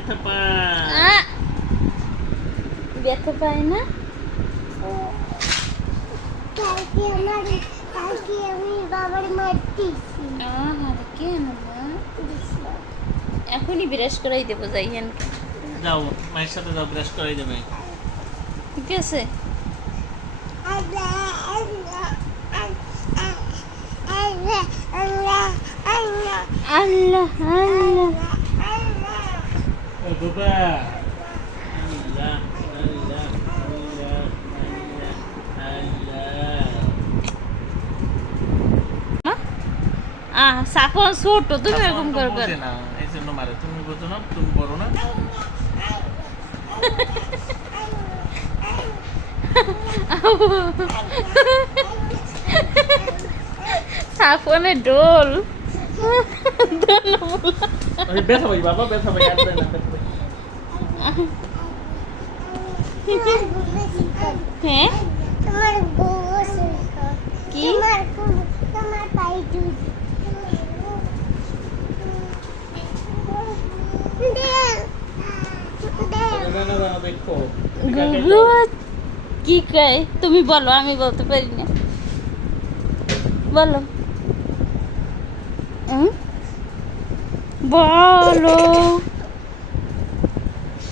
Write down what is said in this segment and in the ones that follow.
ব্যথা পায় ব্যথা পায় না কালকে আমার কালকে আমি বাবার মারতেছি আহা কেন মা এখনই ব্রাশ করাই দেবো যাইয়েন যাও মায়ের সাথে যাও ব্রাশ করাই দেবে ঠিক আছে আল্লাহ আল্লাহ সাফন ছোট তুমি এরকম করে করে না। এই জন্য মারে। তুমি বোঝো না তুমি বড় না। সাফনের ডোল আরে ব্যথা পাই বাবা ব্যথা পাই আর না ব্যথা পাই হ্যাঁ তোমার বউ কি? তোমার কোন- তোমার পাই দুধ দেখ দেখ না না না দেখো গুগু কি কয় তুমি বলো আমি বলতে পারি না বলো হুম? বলো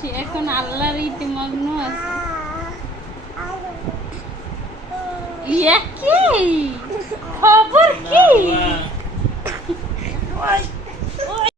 সে এখন আল্লাহর ইতিমগ্ন আছে। ইয়া কি? খবর?